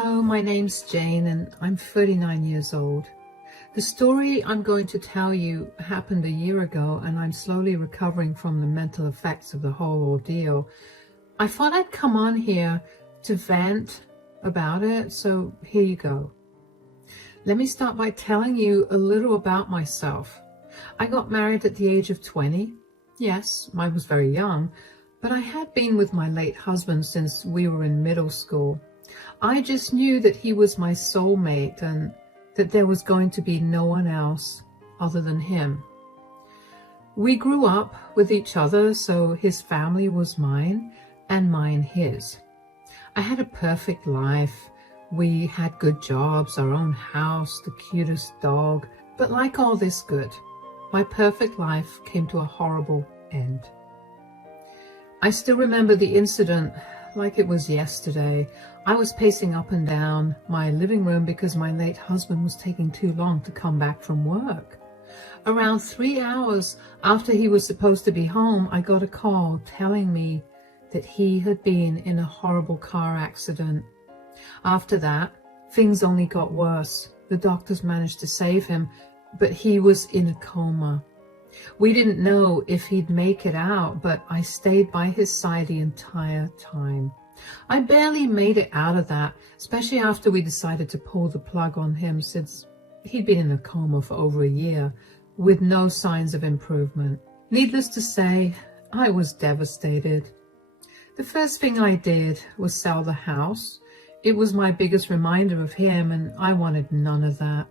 Hello, my name's Jane and I'm 39 years old. The story I'm going to tell you happened a year ago and I'm slowly recovering from the mental effects of the whole ordeal. I thought I'd come on here to vent about it, so here you go. Let me start by telling you a little about myself. I got married at the age of 20. Yes, I was very young, but I had been with my late husband since we were in middle school. I just knew that he was my soulmate and that there was going to be no one else other than him. We grew up with each other, so his family was mine and mine his. I had a perfect life. We had good jobs, our own house, the cutest dog. But like all this good, my perfect life came to a horrible end. I still remember the incident like it was yesterday. I was pacing up and down my living room because my late husband was taking too long to come back from work. Around 3 hours after he was supposed to be home, I got a call telling me that he had been in a horrible car accident. After that, things only got worse. The doctors managed to save him, but he was in a coma. We didn't know if he'd make it out, but I stayed by his side the entire time. I barely made it out of that, especially after we decided to pull the plug on him since he'd been in a coma for over a year with no signs of improvement. Needless to say, I was devastated. The first thing I did was sell the house. It was my biggest reminder of him, and I wanted none of that.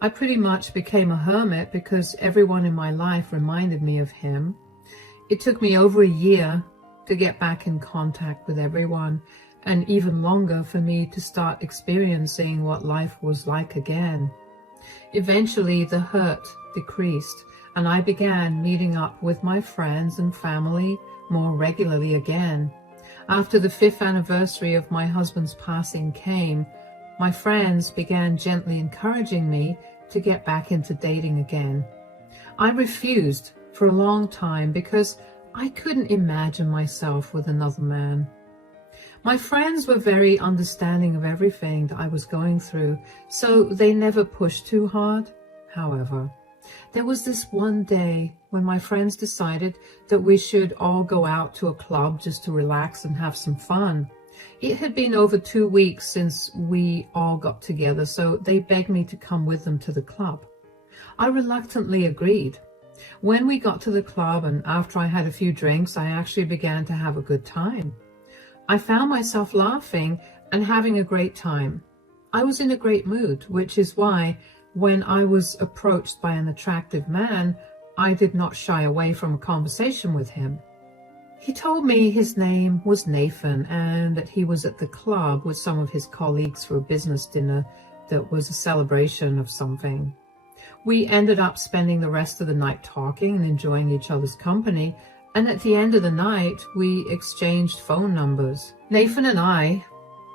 I pretty much became a hermit because everyone in my life reminded me of him. It took me over a year to get back in contact with everyone, and even longer for me to start experiencing what life was like again. Eventually, the hurt decreased, and I began meeting up with my friends and family more regularly again. After the 5th anniversary of my husband's passing came, my friends began gently encouraging me to get back into dating again. I refused for a long time because I couldn't imagine myself with another man. My friends were very understanding of everything that I was going through, so they never pushed too hard. However, there was this one day when my friends decided that we should all go out to a club just to relax and have some fun. It had been over 2 weeks since we all got together, so they begged me to come with them to the club. I reluctantly agreed. When we got to the club and after I had a few drinks, I actually began to have a good time. I found myself laughing and having a great time. I was in a great mood, which is why when I was approached by an attractive man, I did not shy away from a conversation with him. He told me his name was Nathan and that he was at the club with some of his colleagues for a business dinner that was a celebration of something. We ended up spending the rest of the night talking and enjoying each other's company, and at the end of the night, we exchanged phone numbers. Nathan and I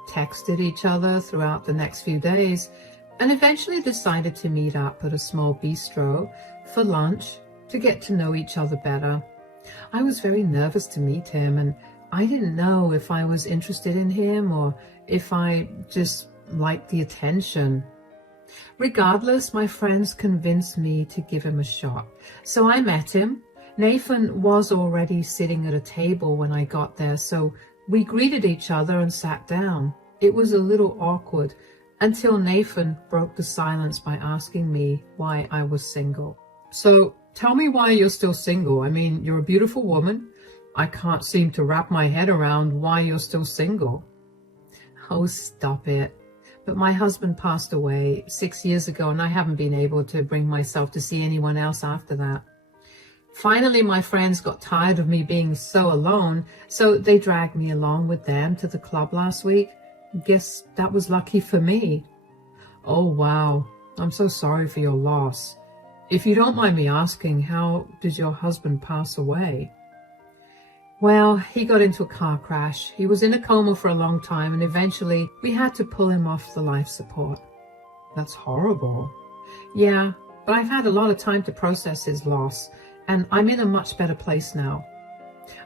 texted each other throughout the next few days and eventually decided to meet up at a small bistro for lunch to get to know each other better. I was very nervous to meet him, and I didn't know if I was interested in him or if I just liked the attention. Regardless, my friends convinced me to give him a shot. So I met him. Nathan was already sitting at a table when I got there, so we greeted each other and sat down. It was a little awkward until Nathan broke the silence by asking me why I was single. So tell me why you're still single. I mean, you're a beautiful woman. I can't seem to wrap my head around why you're still single. Oh, stop it. But my husband passed away 6 years ago, and I haven't been able to bring myself to see anyone else after that. Finally, my friends got tired of me being so alone, so they dragged me along with them to the club last week. Guess that was lucky for me. Oh, wow. I'm so sorry for your loss. If you don't mind me asking, how did your husband pass away? Well, he got into a car crash. He was in a coma for a long time, and eventually we had to pull him off the life support. That's horrible. Yeah, but I've had a lot of time to process his loss, and I'm in a much better place now.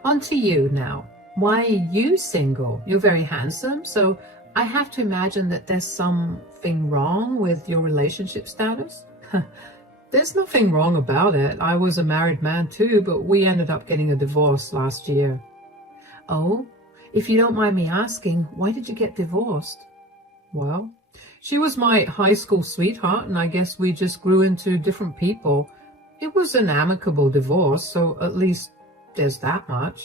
On to you now. Why are you single? You're very handsome, so I have to imagine that there's something wrong with your relationship status. There's nothing wrong about it. I was a married man too, but we ended up getting a divorce last year. Oh, if you don't mind me asking, why did you get divorced? Well, she was my high school sweetheart, and I guess we just grew into different people. It was an amicable divorce, so at least there's that much.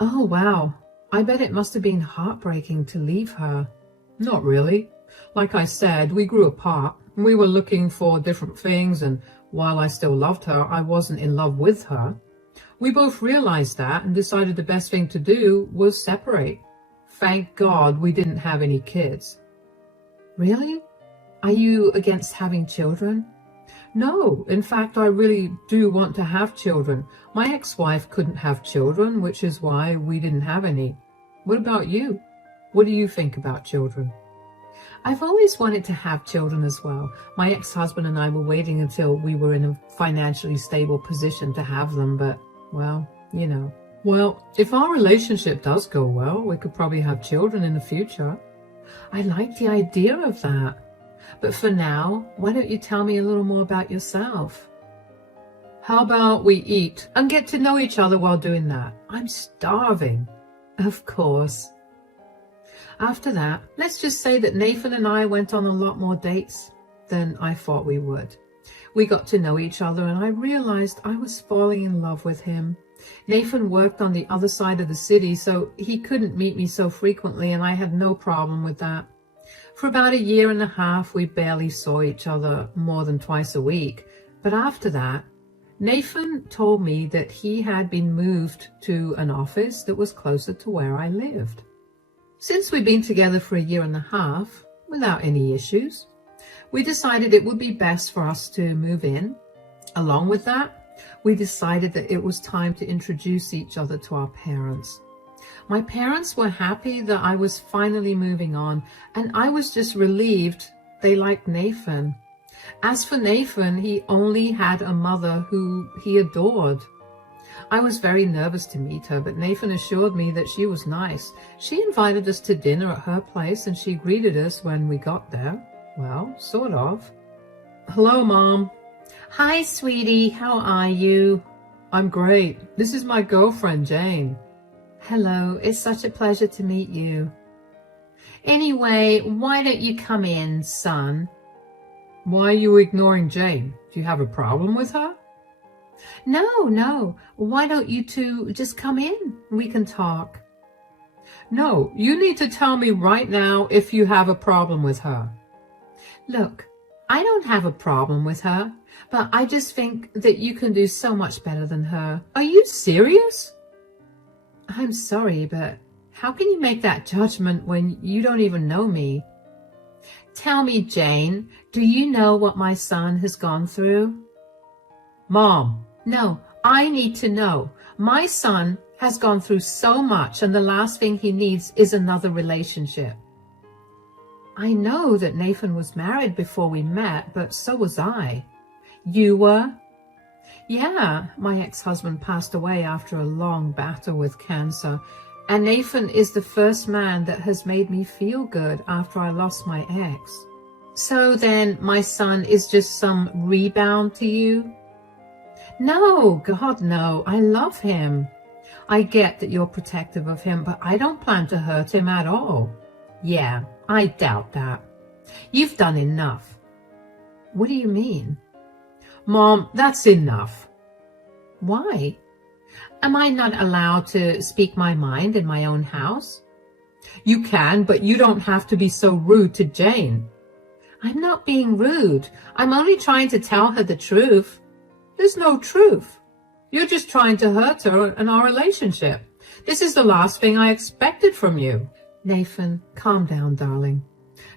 Oh, wow. I bet it must have been heartbreaking to leave her. Not really. Like I said, we grew apart. We were looking for different things, and while I still loved her, I wasn't in love with her. We both realized that and decided the best thing to do was separate. Thank God we didn't have any kids. Really? Are you against having children? No, in fact, I really do want to have children. My ex-wife couldn't have children, which is why we didn't have any. What about you? What do you think about children? I've always wanted to have children as well. My ex-husband and I were waiting until we were in a financially stable position to have them, but, well, you know. Well, if our relationship does go well, we could probably have children in the future. I like the idea of that. But for now, why don't you tell me a little more about yourself? How about we eat and get to know each other while doing that? I'm starving. Of course. After that, let's just say that Nathan and I went on a lot more dates than I thought we would. We got to know each other and I realized I was falling in love with him. Nathan worked on the other side of the city, so he couldn't meet me so frequently, and I had no problem with that. For about 1.5 years, we barely saw each other more than twice a week. But after that, Nathan told me that he had been moved to an office that was closer to where I lived. Since we'd been together for 1.5 years, without any issues, we decided it would be best for us to move in. Along with that, we decided that it was time to introduce each other to our parents. My parents were happy that I was finally moving on, and I was just relieved they liked Nathan. As for Nathan, he only had a mother who he adored. I was very nervous to meet her, but Nathan assured me that she was nice. She invited us to dinner at her place, and she greeted us when we got there. Well, sort of. Hello, Mom. Hi, sweetie. How are you? I'm great. This is my girlfriend, Jane. Hello. It's such a pleasure to meet you. Anyway, why don't you come in, son? Why are you ignoring Jane? Do you have a problem with her? No. Why don't you two just come in? We can talk. No, you need to tell me right now if you have a problem with her. Look, I don't have a problem with her, but I just think that you can do so much better than her. Are you serious? I'm sorry, but how can you make that judgment when you don't even know me? Tell me, Jane, do you know what my son has gone through? Mom. No, I need to know. My son has gone through so much, and the last thing he needs is another relationship. I know that Nathan was married before we met, but so was I. You were? Yeah, my ex-husband passed away after a long battle with cancer, and Nathan is the first man that has made me feel good after I lost my ex. So then my son is just some rebound to you? No, God, no. I love him. I get that you're protective of him, but I don't plan to hurt him at all. Yeah, I doubt that. You've done enough. What do you mean? Mom, that's enough. Why? Am I not allowed to speak my mind in my own house? You can, but you don't have to be so rude to Jane. I'm not being rude. I'm only trying to tell her the truth. There's no truth. You're just trying to hurt her and our relationship. This is the last thing I expected from you. Nathan, calm down, darling.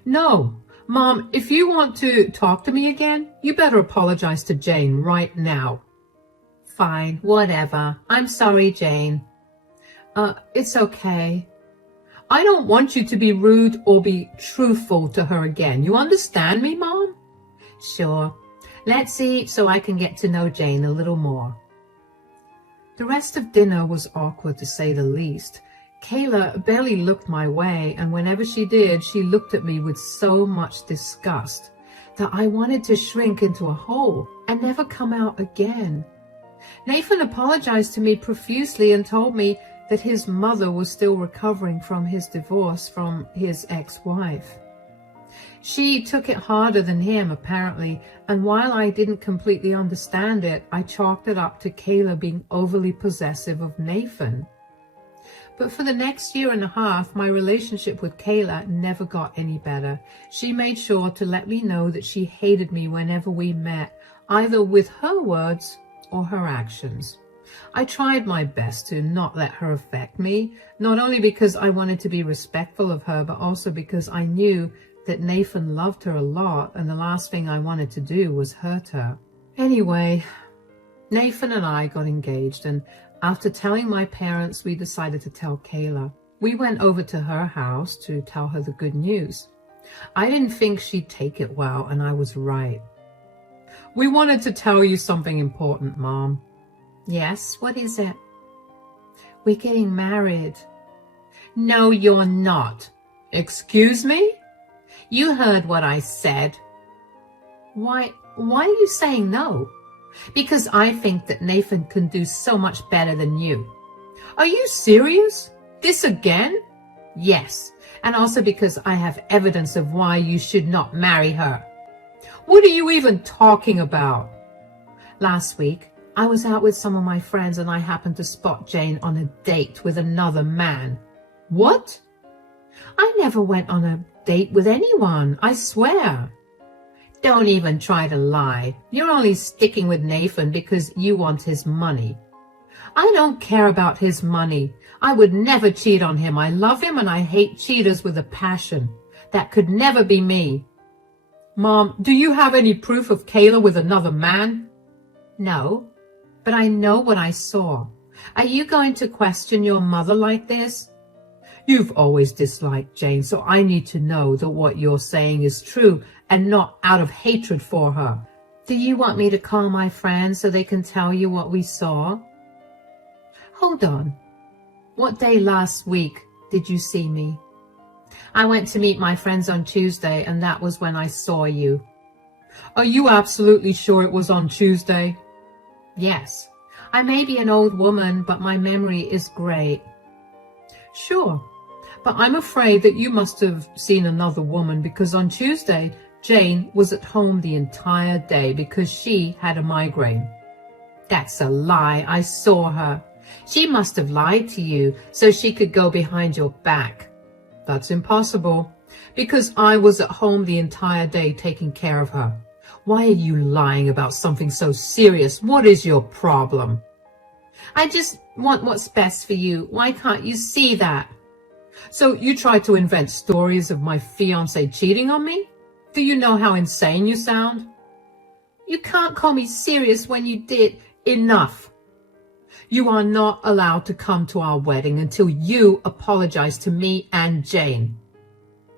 No, Mom, if you want to talk to me again, you better apologize to Jane right now. Fine, whatever. I'm sorry, Jane. It's okay. I don't want you to be rude or be truthful to her again. You understand me, Mom? Sure. Let's eat so I can get to know Jane a little more. The rest of dinner was awkward, to say the least. Kayla barely looked my way, and whenever she did, she looked at me with so much disgust that I wanted to shrink into a hole and never come out again. Nathan apologized to me profusely and told me that his mother was still recovering from his divorce from his ex-wife. She took it harder than him, apparently, and while I didn't completely understand it, I chalked it up to Kayla being overly possessive of Nathan. But for the next year and a half, my relationship with Kayla never got any better. She made sure to let me know that she hated me whenever we met, either with her words or her actions. I tried my best to not let her affect me, not only because I wanted to be respectful of her, but also because I knew that Nathan loved her a lot, and the last thing I wanted to do was hurt her. Anyway, Nathan and I got engaged, and after telling my parents, we decided to tell Kayla. We went over to her house to tell her the good news. I didn't think she'd take it well, and I was right. "We wanted to tell you something important, Mom." "Yes, what is it?" "We're getting married." "No, you're not." "Excuse me?" "You heard what I said." Why are you saying no?" "Because I think that Nathan can do so much better than you." "Are you serious? This again?" "Yes, and also because I have evidence of why you should not marry her." "What are you even talking about?" "Last week, I was out with some of my friends and I happened to spot Jane on a date with another man." "What?" "I never went on a date with anyone, I swear." "Don't even try to lie. You're only sticking with Nathan because you want his money." "I don't care about his money. I would never cheat on him. I love him and I hate cheaters with a passion. That could never be me." "Mom, do you have any proof of Kayla with another man?" "No, but I know what I saw. Are you going to question your mother like this?" "You've always disliked Jane, so I need to know that what you're saying is true and not out of hatred for her." "Do you want me to call my friends so they can tell you what we saw?" "Hold on. What day last week did you see me?" "I went to meet my friends on Tuesday, and that was when I saw you." "Are you absolutely sure it was on Tuesday?" "Yes. I may be an old woman, but my memory is great." "Sure. But I'm afraid that you must have seen another woman, because on Tuesday, Jane was at home the entire day because she had a migraine." "That's a lie. I saw her. She must have lied to you so she could go behind your back." "That's impossible, because I was at home the entire day taking care of her." "Why are you lying about something so serious? What is your problem?" "I just want what's best for you. Why can't you see that?" "So you tried to invent stories of my fiancé cheating on me? Do you know how insane you sound?" "You can't call me serious when you did." "Enough. You are not allowed to come to our wedding until you apologize to me and Jane."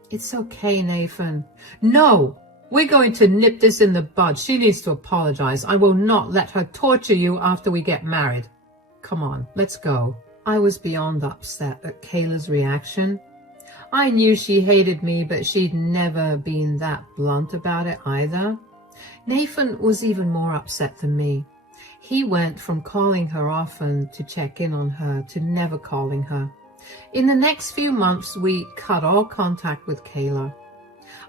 "It's okay, Nathan." "No, we're going to nip this in the bud. She needs to apologize. I will not let her torture you after we get married. Come on, let's go." I was beyond upset at Kayla's reaction. I knew she hated me, but she'd never been that blunt about it either. Nathan was even more upset than me. He went from calling her often to check in on her to never calling her. In the next few months, we cut all contact with Kayla.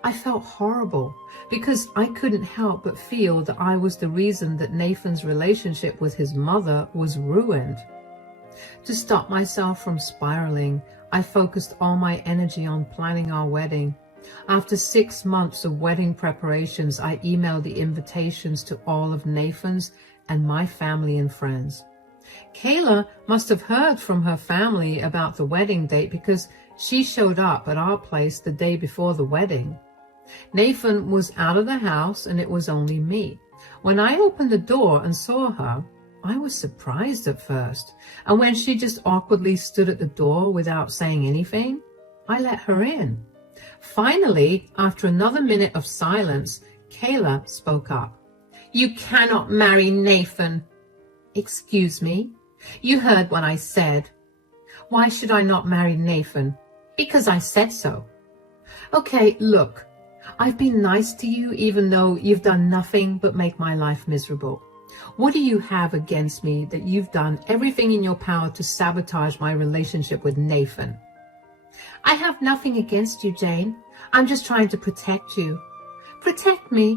I felt horrible because I couldn't help but feel that I was the reason that Nathan's relationship with his mother was ruined. To stop myself from spiraling, I focused all my energy on planning our wedding. After 6 months of wedding preparations, I emailed the invitations to all of Nathan's and my family and friends. Kayla must have heard from her family about the wedding date because she showed up at our place the day before the wedding. Nathan was out of the house and it was only me. When I opened the door and saw her, I was surprised at first, and when she just awkwardly stood at the door without saying anything, I let her in. Finally, after another minute of silence, Kayla spoke up. "You cannot marry Nathan." "Excuse me? You heard what I said." Why should I not marry Nathan? Because I said so. Okay, look, I've been nice to you even though you've done nothing but make my life miserable. What do you have against me that you've done everything in your power to sabotage my relationship with Nathan? I have nothing against you, Jane. I'm just trying to protect you. Protect me?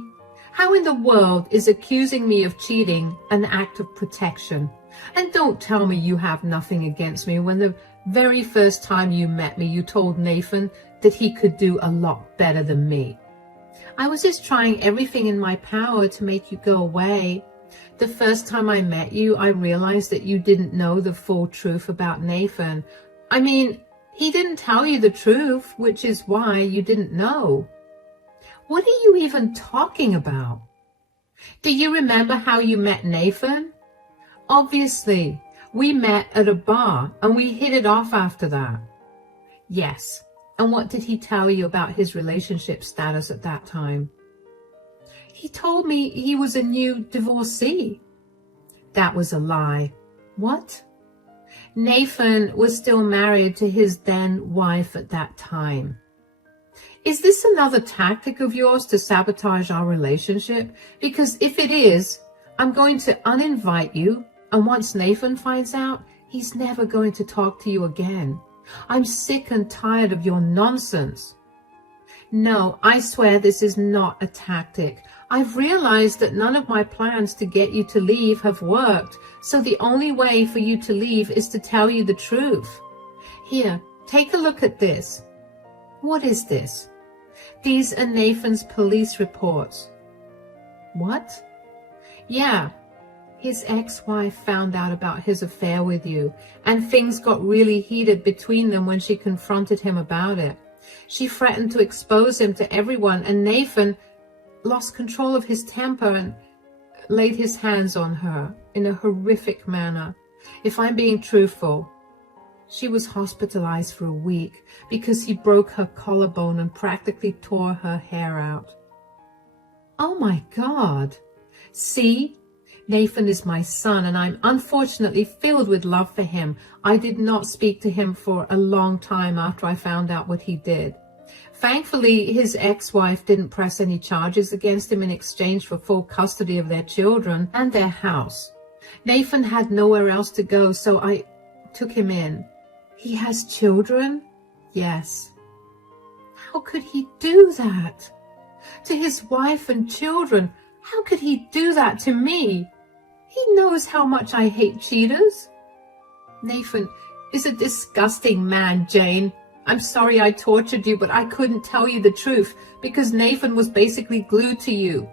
How in the world is accusing me of cheating an act of protection? And don't tell me you have nothing against me when the very first time you met me, you told Nathan that he could do a lot better than me. I was just trying everything in my power to make you go away. The first time I met you, I realized that you didn't know the full truth about Nathan. I mean, he didn't tell you the truth, which is why you didn't know. What are you even talking about? Do you remember how you met Nathan? Obviously, we met at a bar and we hit it off after that. Yes, and what did he tell you about his relationship status at that time? He told me he was a new divorcee. That was a lie. What? Nathan was still married to his then wife at that time. Is this another tactic of yours to sabotage our relationship? Because if it is, I'm going to uninvite you, and once Nathan finds out, he's never going to talk to you again. I'm sick and tired of your nonsense. No, I swear this is not a tactic. I've realized that none of my plans to get you to leave have worked, so the only way for you to leave is to tell you the truth. Here, take a look at this. What is this? These are Nathan's police reports. What? Yeah, his ex-wife found out about his affair with you, and things got really heated between them when she confronted him about it. She threatened to expose him to everyone, and Nathan lost control of his temper and laid his hands on her in a horrific manner. If I'm being truthful, she was hospitalized for a week because he broke her collarbone and practically tore her hair out. Oh my God. See? Nathan is my son, and I'm unfortunately filled with love for him. I did not speak to him for a long time after I found out what he did. Thankfully, his ex-wife didn't press any charges against him in exchange for full custody of their children and their house. Nathan had nowhere else to go, so I took him in. He has children? Yes. How could he do that? To his wife and children? How could he do that to me? He knows how much I hate cheaters. Nathan is a disgusting man, Jane. I'm sorry I tortured you, but I couldn't tell you the truth because Nathan was basically glued to you.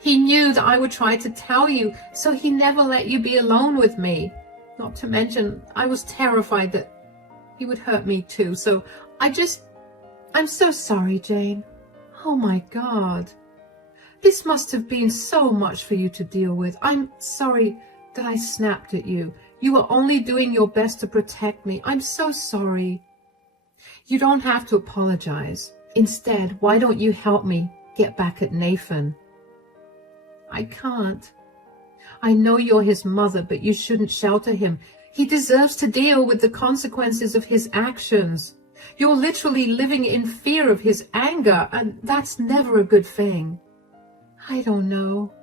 He knew that I would try to tell you, so he never let you be alone with me. Not to mention, I was terrified that he would hurt me too, so I'm so sorry, Jane. Oh my God. This must have been so much for you to deal with. I'm sorry that I snapped at you. You were only doing your best to protect me. I'm so sorry. You don't have to apologize. Instead, why don't you help me get back at Nathan? I can't. I know you're his mother, but you shouldn't shelter him. He deserves to deal with the consequences of his actions. You're literally living in fear of his anger, and that's never a good thing. I don't know.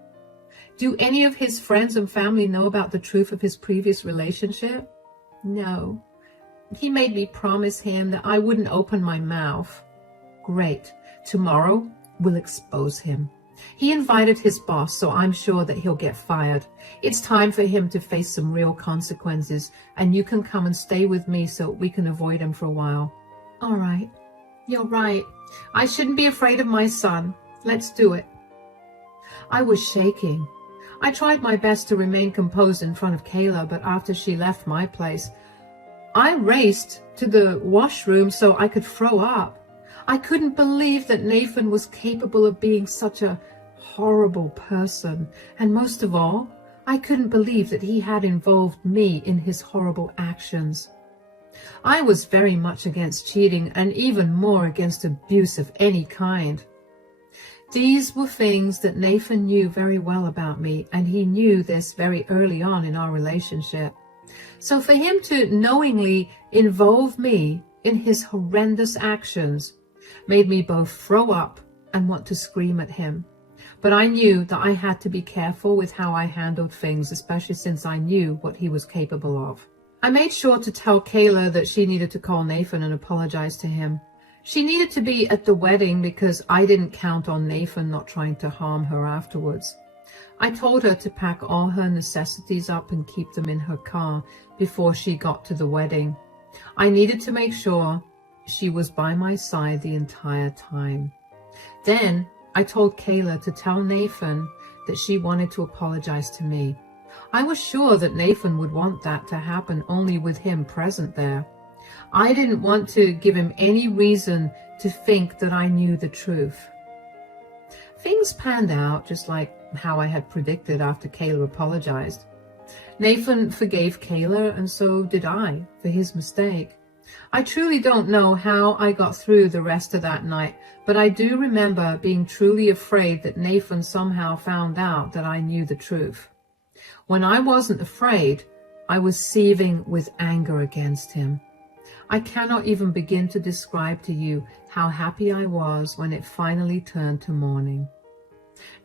Do any of his friends and family know about the truth of his previous relationship? No. He made me promise him that I wouldn't open my mouth. Great. Tomorrow, we'll expose him. He invited his boss, so I'm sure that he'll get fired. It's time for him to face some real consequences, and you can come and stay with me so we can avoid him for a while. All right. You're right. I shouldn't be afraid of my son. Let's do it. I was shaking. I tried my best to remain composed in front of Kayla, but after she left my place, I raced to the washroom so I could throw up. I couldn't believe that Nathan was capable of being such a horrible person. And most of all, I couldn't believe that he had involved me in his horrible actions. I was very much against cheating and even more against abuse of any kind. These were things that Nathan knew very well about me, and he knew this very early on in our relationship. So for him to knowingly involve me in his horrendous actions made me both throw up and want to scream at him. But I knew that I had to be careful with how I handled things, especially since I knew what he was capable of. I made sure to tell Kayla that she needed to call Nathan and apologize to him. She needed to be at the wedding because I didn't count on Nathan not trying to harm her afterwards. I told her to pack all her necessities up and keep them in her car before she got to the wedding. I needed to make sure she was by my side the entire time. Then I told Kayla to tell Nathan that she wanted to apologize to me. I was sure that Nathan would want that to happen only with him present there. I didn't want to give him any reason to think that I knew the truth. Things panned out just like how I had predicted after Kayla apologized. Nathan forgave Kayla, and so did I for his mistake. I truly don't know how I got through the rest of that night, but I do remember being truly afraid that Nathan somehow found out that I knew the truth. When I wasn't afraid, I was seething with anger against him. I cannot even begin to describe to you how happy I was when it finally turned to morning.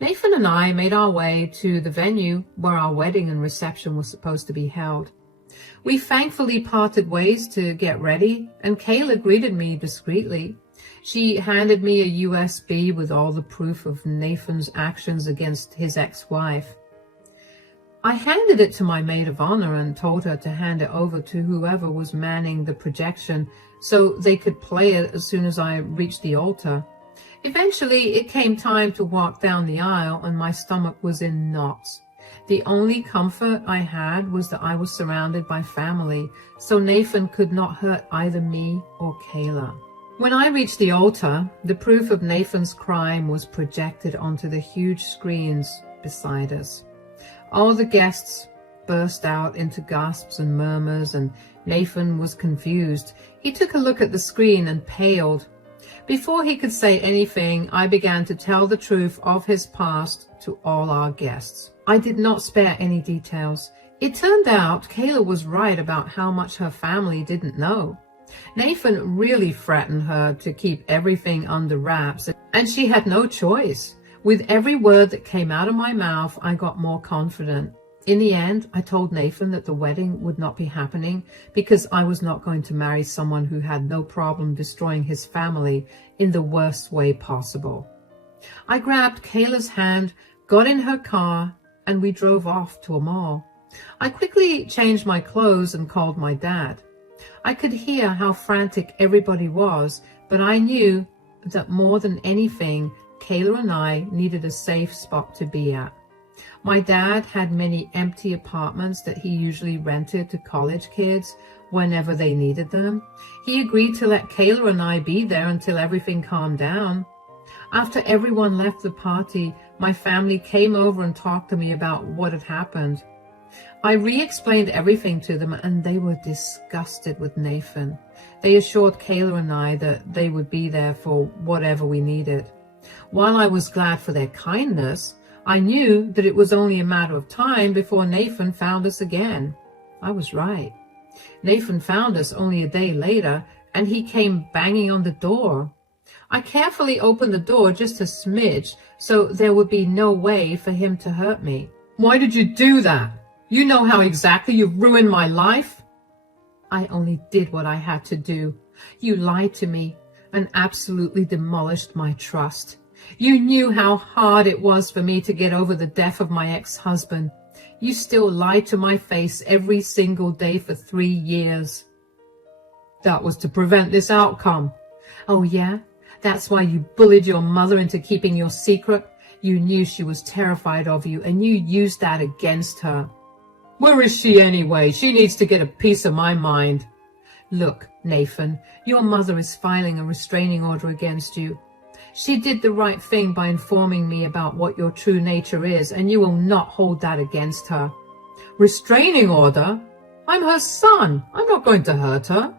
Nathan and I made our way to the venue where our wedding and reception was supposed to be held. We thankfully parted ways to get ready, and Kayla greeted me discreetly. She handed me a USB with all the proof of Nathan's actions against his ex-wife. I handed it to my maid of honor and told her to hand it over to whoever was manning the projection so they could play it as soon as I reached the altar. Eventually, it came time to walk down the aisle and my stomach was in knots. The only comfort I had was that I was surrounded by family, so Nathan could not hurt either me or Kayla. When I reached the altar, the proof of Nathan's crime was projected onto the huge screens beside us. All the guests burst out into gasps and murmurs, and Nathan was confused. He took a look at the screen and paled. Before he could say anything, I began to tell the truth of his past to all our guests. I did not spare any details. It turned out Kayla was right about how much her family didn't know. Nathan really threatened her to keep everything under wraps, and she had no choice. With every word that came out of my mouth, I got more confident. In the end, I told Nathan that the wedding would not be happening because I was not going to marry someone who had no problem destroying his family in the worst way possible. I grabbed Kayla's hand, got in her car, and we drove off to a mall. I quickly changed my clothes and called my dad. I could hear how frantic everybody was, but I knew that more than anything, Kayla and I needed a safe spot to be at. My dad had many empty apartments that he usually rented to college kids whenever they needed them. He agreed to let Kayla and I be there until everything calmed down. After everyone left the party, my family came over and talked to me about what had happened. I re-explained everything to them, and they were disgusted with Nathan. They assured Kayla and I that they would be there for whatever we needed. While I was glad for their kindness, I knew that it was only a matter of time before Nathan found us again. I was right. Nathan found us only a day later, and he came banging on the door. I carefully opened the door just a smidge, so there would be no way for him to hurt me. "Why did you do that? You know how exactly you've ruined my life." "I only did what I had to do. You lied to me and absolutely demolished my trust. You knew how hard it was for me to get over the death of my ex-husband. You still lied to my face every single day for 3 years. That was to prevent this outcome." "Oh yeah? That's why you bullied your mother into keeping your secret? You knew she was terrified of you, and you used that against her." "Where is she anyway? She needs to get a piece of my mind." "Look, Nathan, your mother is filing a restraining order against you. She did the right thing by informing me about what your true nature is, and you will not hold that against her." "Restraining order? I'm her son. I'm not going to hurt her."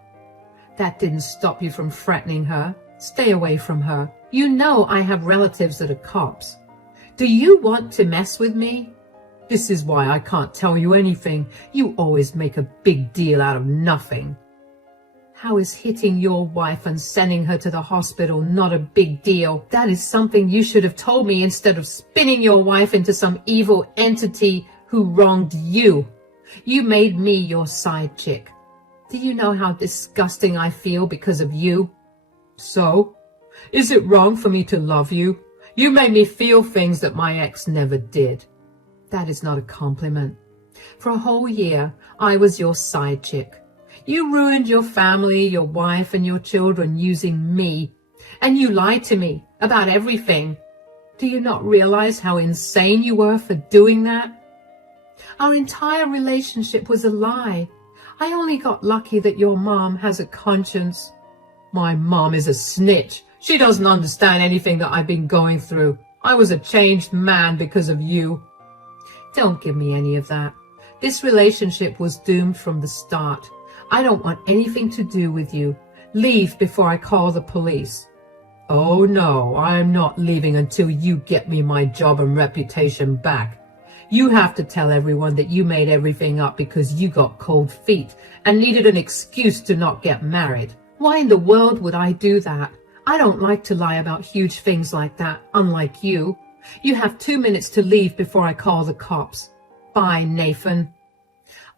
"That didn't stop you from threatening her. Stay away from her. You know I have relatives that are cops. Do you want to mess with me? This is why I can't tell you anything. You always make a big deal out of nothing. How is hitting your wife and sending her to the hospital not a big deal? That is something you should have told me instead of spinning your wife into some evil entity who wronged you. You made me your side chick. Do you know how disgusting I feel because of you? So? Is it wrong for me to love you? You made me feel things that my ex never did. That is not a compliment. For a whole year, I was your side chick. You ruined your family, your wife, and your children using me. And you lied to me about everything. Do you not realize how insane you were for doing that? Our entire relationship was a lie. I only got lucky that your mom has a conscience. My mom is a snitch. She doesn't understand anything that I've been going through. I was a changed man because of you. Don't give me any of that. This relationship was doomed from the start. I don't want anything to do with you. Leave before I call the police. Oh no, I'm not leaving until you get me my job and reputation back. You have to tell everyone that you made everything up because you got cold feet and needed an excuse to not get married. Why in the world would I do that? I don't like to lie about huge things like that, unlike you. You have 2 minutes to leave before I call the cops. Bye, Nathan.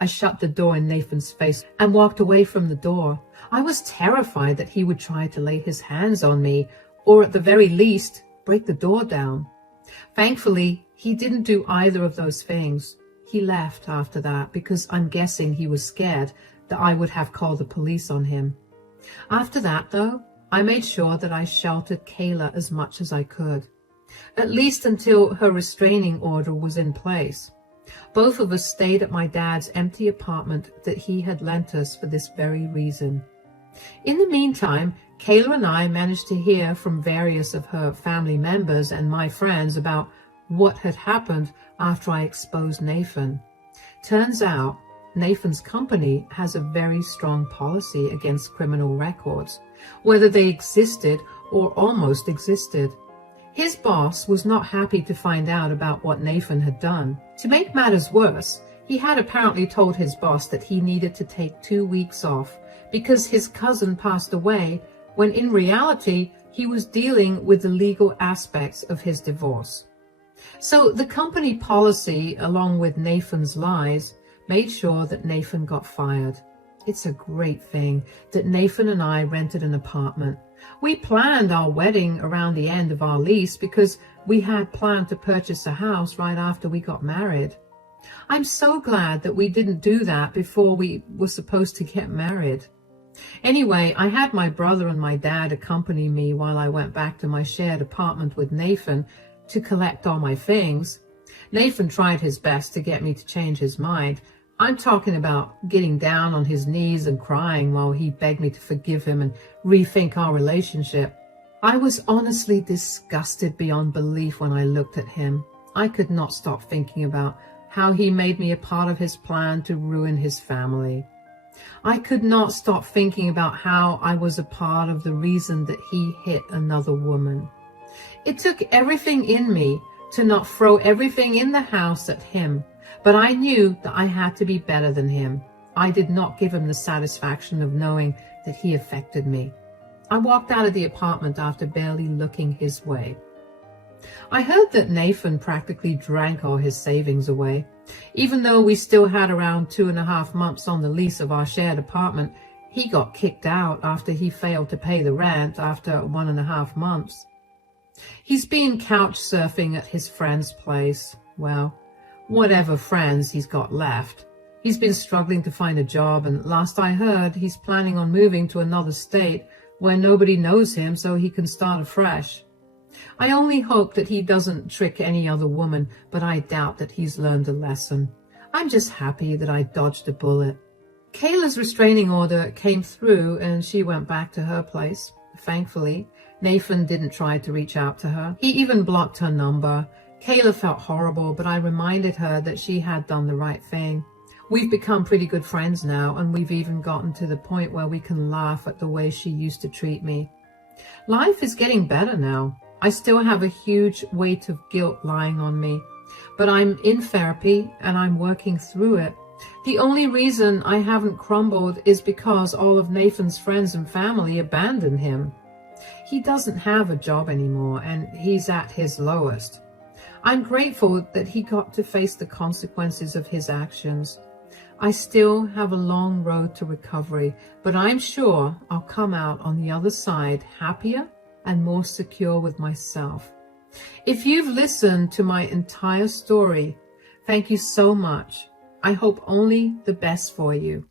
I shut the door in Nathan's face and walked away from the door. I was terrified that he would try to lay his hands on me, or at the very least, break the door down. Thankfully, he didn't do either of those things. He left after that because I'm guessing he was scared that I would have called the police on him. After that, though, I made sure that I sheltered Kayla as much as I could, at least until her restraining order was in place. Both of us stayed at my dad's empty apartment that he had lent us for this very reason. In the meantime, Kayla and I managed to hear from various of her family members and my friends about what had happened after I exposed Nathan. Turns out, Nathan's company has a very strong policy against criminal records, whether they existed or almost existed. His boss was not happy to find out about what Nathan had done. To make matters worse, he had apparently told his boss that he needed to take 2 weeks off because his cousin passed away, when in reality he was dealing with the legal aspects of his divorce. So the company policy, along with Nathan's lies, made sure that Nathan got fired. It's a great thing that Nathan and I rented an apartment. We planned our wedding around the end of our lease because we had planned to purchase a house right after we got married. I'm so glad that we didn't do that before we were supposed to get married. Anyway, I had my brother and my dad accompany me while I went back to my shared apartment with Nathan to collect all my things. Nathan tried his best to get me to change his mind. I'm talking about getting down on his knees and crying while he begged me to forgive him and rethink our relationship. I was honestly disgusted beyond belief when I looked at him. I could not stop thinking about how he made me a part of his plan to ruin his family. I could not stop thinking about how I was a part of the reason that he hit another woman. It took everything in me to not throw everything in the house at him, but I knew that I had to be better than him. I did not give him the satisfaction of knowing that he affected me. I walked out of the apartment after barely looking his way. I heard that Nathan practically drank all his savings away. Even though we still had around 2.5 months on the lease of our shared apartment, he got kicked out after he failed to pay the rent after 1.5 months. He's been couch surfing at his friend's place. Well, whatever friends he's got left. He's been struggling to find a job, and last I heard, he's planning on moving to another state where nobody knows him so he can start afresh. I only hope that he doesn't trick any other woman, but I doubt that he's learned a lesson. I'm just happy that I dodged a bullet. Kayla's restraining order came through and she went back to her place. Thankfully, Nathan didn't try to reach out to her. He even blocked her number. Kayla felt horrible, but I reminded her that she had done the right thing. We've become pretty good friends now, and we've even gotten to the point where we can laugh at the way she used to treat me. Life is getting better now. I still have a huge weight of guilt lying on me. But I'm in therapy and I'm working through it. The only reason I haven't crumbled is because all of Nathan's friends and family abandoned him. He doesn't have a job anymore and he's at his lowest. I'm grateful that he got to face the consequences of his actions. I still have a long road to recovery, but I'm sure I'll come out on the other side happier and more secure with myself. If you've listened to my entire story, thank you so much. I hope only the best for you.